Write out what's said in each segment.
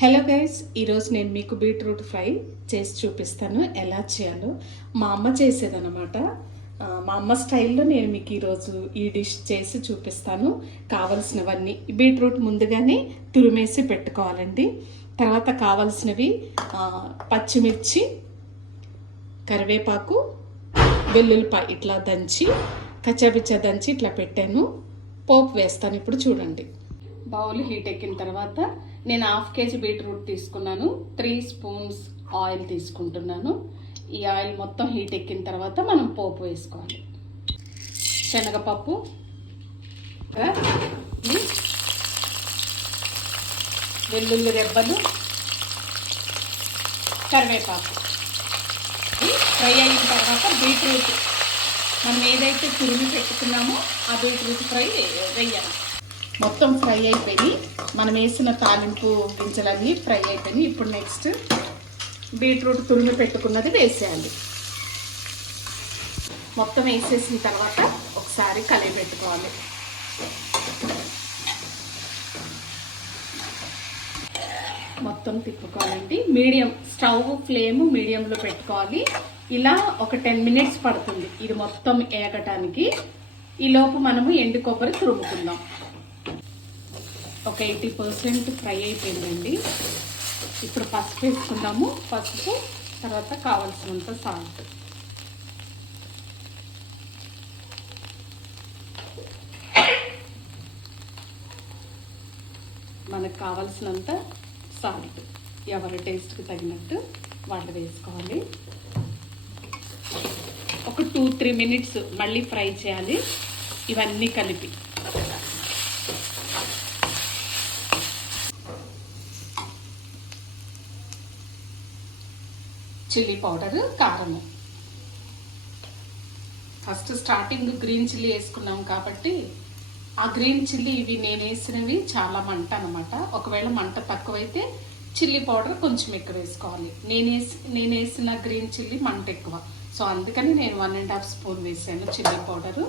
Hello guys, ఈరోజు నేను మీకు బీట్రూట్ ఫ్రై చేసి చూపిస్తాను ఎలా చేయాలో. మా అమ్మ చేసేదన్నమాట. మా అమ్మ స్టైల్లో నేను మీకు ఈరోజు ఈ డిష్ చేసి చూపిస్తాను. కావలసినవన్నీ బీట్రూట్ ముందుగానే తురిమేసి పెట్టుకోవాలండి. తర్వాత కావలసినవి పచ్చిమిర్చి, కరివేపాకు, వెల్లుల్లిపాయ ఇట్లా దంచి కచ్చాపిచ్చా దంచి ఇట్లా పెట్టాను. పోపు వేస్తాను ఇప్పుడు చూడండి. బౌల్ హీట్ ఎక్కిన తర్వాత నేను 1/2 kg బీట్రూట్ తీసుకున్నాను. 3 స్పూన్స్ ఆయిల్ తీసుకుంటున్నాను. ఈ ఆయిల్ మొత్తం హీట్ ఎక్కిన తర్వాత మనం పోపు వేసుకోవాలి. శనగపప్పు, వెల్లుల్లి రెబ్బలు, కరివేపాకు ఫ్రై అయిన తర్వాత బీట్రూట్ మనం ఏదైతే తురిమి పెట్టుకున్నామో ఆ బీట్రూట్ ఫ్రై వేయాలి. మొత్తం ఫ్రై అయిపోయి మనం వేసిన తాలింపు గింజలన్నీ ఫ్రై అయిపోయి ఇప్పుడు నెక్స్ట్ బీట్రూట్ తురిమి పెట్టుకున్నది వేసేయాలి. మొత్తం వేసేసిన తర్వాత ఒకసారి కలిపెట్టుకోవాలి. మొత్తం తిప్పుకోవాలండి. మీడియం స్టవ్ ఫ్లేమ్ మీడియంలో పెట్టుకోవాలి. ఇలా ఒక 10 minutes పడుతుంది ఇది మొత్తం ఏగటానికి. ఈలోపు మనము ఎండు కొబ్బరి తురుముకుందాం. ఒక 80% ఫ్రై అయిపోయిందండి. ఇప్పుడు పసుపు వేసుకుందాము. పసుపు తర్వాత కావాల్సినంత సాల్ట్. మనకు కావాల్సినంత సాల్ట్ ఎవరి టేస్ట్కి తగినట్టు వాళ్ళు వేసుకోవాలి. ఒక 2-3 minutes మళ్ళీ ఫ్రై చేయాలి ఇవన్నీ కలిపి. చిల్లీ పౌడరు, కారము. ఫస్ట్ స్టార్టింగ్ గ్రీన్ చిల్లీ వేసుకున్నాం కాబట్టి ఆ గ్రీన్ చిల్లీ ఇవి నేను వేసినవి చాలా మంట అనమాట. ఒకవేళ మంట తక్కువైతే చిల్లీ పౌడర్ కొంచెం ఎక్కువ వేసుకోవాలి. నేను వేసిన గ్రీన్ చిల్లీ మంట ఎక్కువ, సో అందుకని నేను 1.5 స్పూన్ వేసాను చిల్లీ పౌడరు.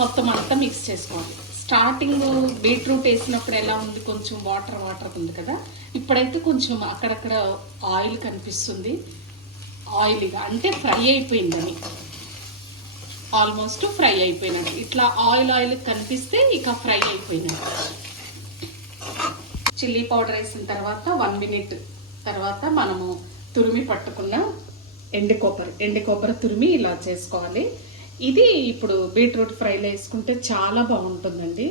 మొత్తం అంతా మిక్స్ చేసుకోవాలి. స్టార్టింగ్ బీట్రూట్ వేసినప్పుడు ఎలా ఉంది, కొంచెం వాటర్ ఉంది కదా. ఇప్పుడైతే కొంచెం అక్కడక్కడ ఆయిల్ కనిపిస్తుంది. ఆయిల్గా అంటే ఫ్రై అయిపోయిందని, ఆల్మోస్ట్ ఫ్రై అయిపోయినట్టు. ఇట్లా ఆయిల్ కనిపిస్తే ఇక ఫ్రై అయిపోయినట్టు. చిల్లీ పౌడర్ వేసిన తర్వాత 1 minute తర్వాత మనము తురిమి పట్టుకున్న ఎండు కొబ్బరి తురిమి ఇలా చేసుకోవాలి. ఇది ఇప్పుడు బీట్రూట్ ఫ్రైలో వేసుకుంటే చాలా బాగుంటుందండి.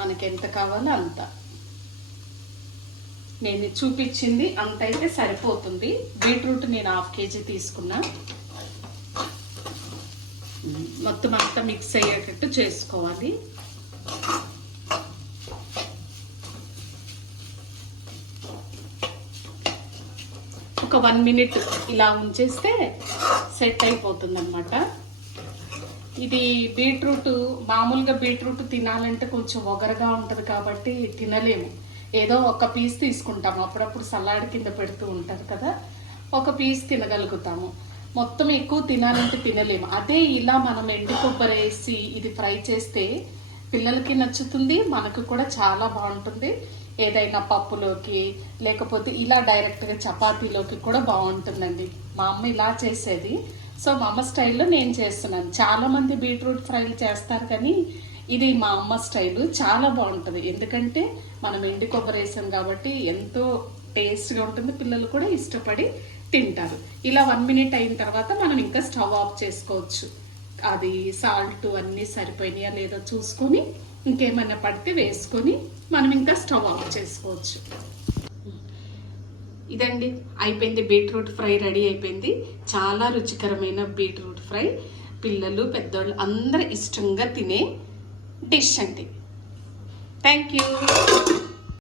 మనకి ఎంత కావాలో అంత. నేను చూపించింది అంత అయితే సరిపోతుంది. బీట్రూట్ నేను 1/2 kg తీసుకున్నా. మొత్తం అంతా మిక్స్ అయ్యేటట్టు చేసుకోవాలి. ఒక 1 minute ఇలా ఉంచేస్తే సెట్ అయిపోతుంది అన్నమాట. ఇది బీట్రూట్ మామూలుగా బీట్రూట్ తినాలంటే కొంచెం ఒగరగా ఉంటుంది కాబట్టి తినలేము. ఏదో ఒక పీస్ తీసుకుంటాము. అప్పుడప్పుడు సలాడ్ కింద పెడుతూ ఉంటారు కదా, ఒక పీస్ తినగలుగుతాము. మొత్తం ఎక్కువ తినాలంటే తినలేము. అదే ఇలా మనం ఎండు కొబ్బరి వేసి ఇది ఫ్రై చేస్తే పిల్లలకి నచ్చుతుంది, మనకు కూడా చాలా బాగుంటుంది. ఏదైనా పప్పులోకి లేకపోతే ఇలా డైరెక్ట్గా చపాతీలోకి కూడా బాగుంటుందండి. మా అమ్మ ఇలా చేసేది, సో మా అమ్మ స్టైల్లో నేను చేస్తున్నాను. చాలామంది బీట్రూట్ ఫ్రైలు చేస్తారు కానీ ఇది మా అమ్మ స్టైలు చాలా బాగుంటుంది. ఎందుకంటే మనం ఎండు కొబ్బరి వేసాం కాబట్టి ఎంతో టేస్ట్గా ఉంటుంది. పిల్లలు కూడా ఇష్టపడి తింటారు. ఇలా 1 minute అయిన తర్వాత మనం ఇంకా స్టవ్ ఆఫ్ చేసుకోవచ్చు. అది సాల్ట్ అన్నీ సరిపోయినాయా లేదో చూసుకొని ఇంకేమైనా పడితే వేసుకొని మనం ఇంకా స్టవ్ ఆఫ్ చేసుకోవచ్చు. ఇదండి అయిపోయింది. బీట్రూట్ ఫ్రై రెడీ అయిపోయింది. చాలా రుచికరమైన బీట్రూట్ ఫ్రై. పిల్లలు పెద్దోళ్ళు అందరూ ఇష్టంగా తినే డిష్ అండి. Thank you.